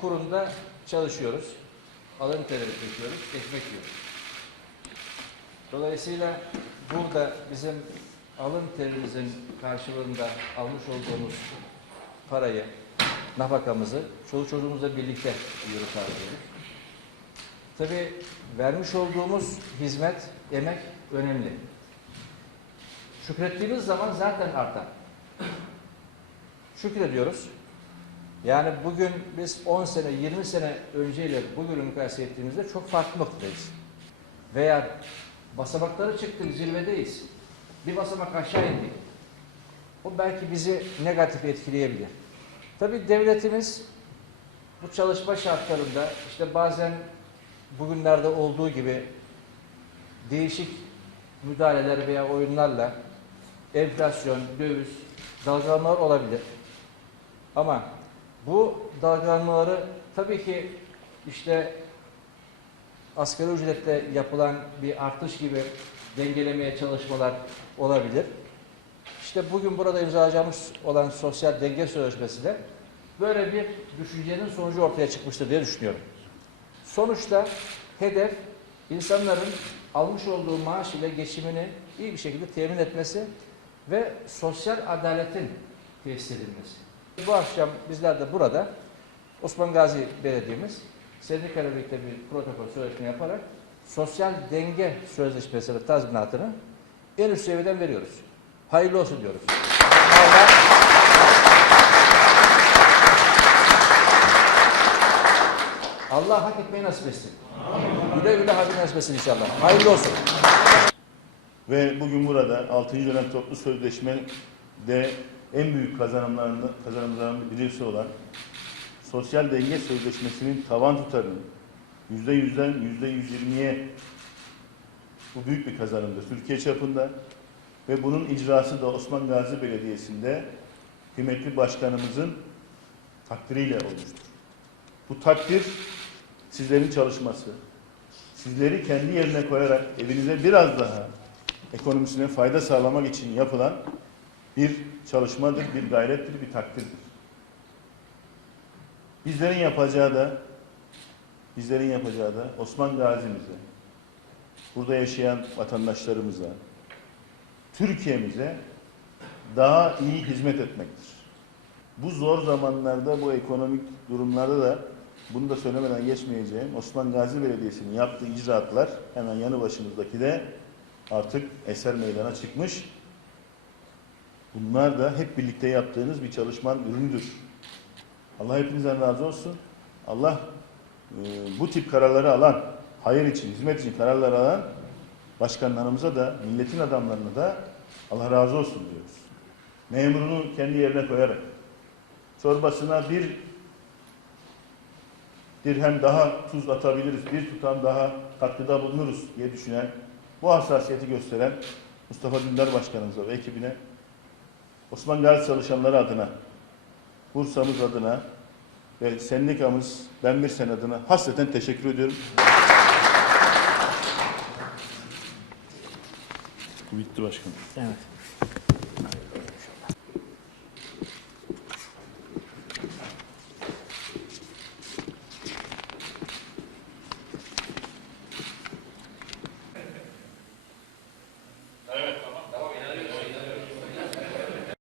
kurumda çalışıyoruz. Alın teri döküyoruz, ekmek yiyoruz. Dolayısıyla burada bizim alın terimizin karşılığında almış olduğumuz parayı, nafakamızı çoluk çocuğumuzla birlikte yiyoruz harcıyoruz. Tabii vermiş olduğumuz hizmet, emek önemli. Şükrettiğimiz zaman zaten artar. Şükrediyoruz. Yani bugün biz 10 sene, 20 sene önceyle bugünü mukayese ettiğimizde çok farklı noktadayız. Veya basamakları çıktık, zirvedeyiz. Bir basamak aşağı indik. O belki bizi negatif etkileyebilir. Tabii devletimiz bu çalışma şartlarında işte bazen bugünlerde olduğu gibi değişik müdahaleler veya oyunlarla enflasyon, döviz, dalgalanmalar olabilir. Ama bu dalgalanmaları tabii ki işte asgari ücretle yapılan bir artış gibi dengelemeye çalışmalar olabilir. İşte bugün burada imzalayacağımız olan sosyal denge sözleşmesi de böyle bir düşüncenin sonucu ortaya çıkmıştır diye düşünüyorum. Sonuçta hedef insanların almış olduğu maaş ile geçimini iyi bir şekilde temin etmesi ve sosyal adaletin tesis edilmesi. Bu akşam bizler de burada Osman Gazi Belediye'miz sendikayla birlikte bir protokol sözleşme yaparak sosyal denge sözleşmesi ve tazminatını en üst seviyeden veriyoruz. Hayırlı olsun diyoruz. Allah Allah hak etmeyi nasip etsin. Güle güle hak etmeyi nasip etsin inşallah. Hayırlı olsun. Ve bugün burada 6. dönem toplu sözleşmede en büyük kazanımlarından, kazanımlarından birisi olan sosyal denge sözleşmesinin tavan tutarının yüzde yüzden yüzde yüz yirmiye bu büyük bir kazanımdır Türkiye çapında ve bunun icrası da Osman Gazi Belediyesi'nde kıymetli başkanımızın takdiriyle olmuştur. Bu takdir sizlerin çalışması, sizleri kendi yerine koyarak evinize biraz daha ekonomisine fayda sağlamak için yapılan bir çalışmadır, bir gayrettir, bir takdirdir. Bizlerin yapacağı da bizlerin yapacağı da Osman Gazi'mize, burada yaşayan vatandaşlarımıza, Türkiye'mize daha iyi hizmet etmektir. Bu zor zamanlarda, bu ekonomik durumlarda da bunu da söylemeden geçmeyeceğim. Osman Gazi Belediyesi'nin yaptığı icraatlar hemen yanı başımızdaki de artık eser meydana çıkmış. Bunlar da hep birlikte yaptığınız bir çalışmanın ürünüdür. Allah hepinizden razı olsun. Allah e, bu tip kararları alan, hayır için, hizmet için kararlar alan başkanlarımıza da, milletin adamlarına da Allah razı olsun diyoruz. Memurunu kendi yerine koyarak, çorbasına bir dirhem daha tuz atabiliriz, bir tutam daha katkıda bulunuruz diye düşünen, bu hassasiyeti gösteren Mustafa Dündar Başkanımıza ve ekibine, Osman Gazi çalışanları adına, Bursa'mız adına ve sendikamız Ben Bir Sen adına hasreten teşekkür ediyorum. Bitti başkanım. Evet.